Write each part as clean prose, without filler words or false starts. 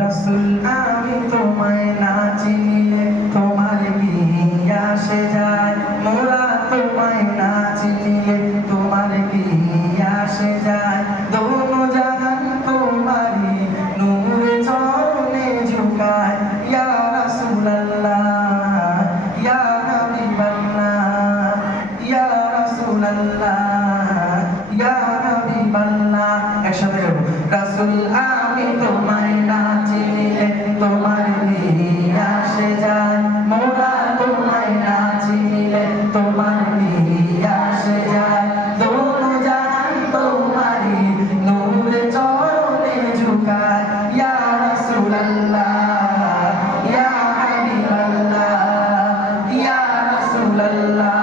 রাসূল আমি তোমায় না চিনিলে তোমার কি আসে যায়, মোরা তোমায় না চিনিলে তোমার কি আসে যায়। দোনো জাহান তোমারি নূরে চরণে ঝুঁকায়, ইয়া রাসূলুল্লাহ ইয়া হাবিবাল্লাহ ইয়া রাসূলুল্লাহ ইয়া হাবিবাল্লাহ। একসাথে গাবো, রাসূল আমি তোমায় না চিনিলে তোমার কি আসে যায়, মোরা তোমায় না চিনিলে তোমার কি আসে যায়। দোনো জাহান তোমারি নূরে চরণে ঝুঁকায়, ইয়া রাসূলুল্লাহ ইয়া হাবিবাল্লাহ ইয়া রাসূলুল্লাহ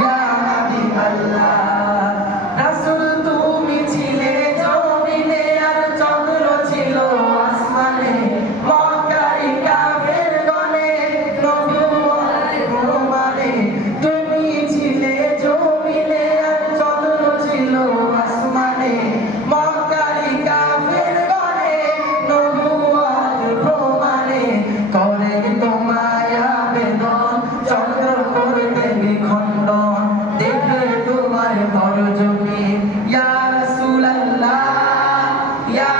ইয়া হাবিবাল্লাহ। রাসূল তুমি ছিলে জমিনে আর চন্দ্র ছিল আসমানে, মক্কারি কাফেরগণে নবুয়ত প্রমাণে। তুমি ছিলে জমিনে আর চন্দ্র ছিল আসমানে, মক্কারি কাফেরগণে নবুয়ত প্রমাণে। করে তোমায় আবেদন চন্দ্র করতে নিখণ্ডন, দেখলে তোমার বড় জমি, ইয়া রাসূলুল্লাহ ইয়া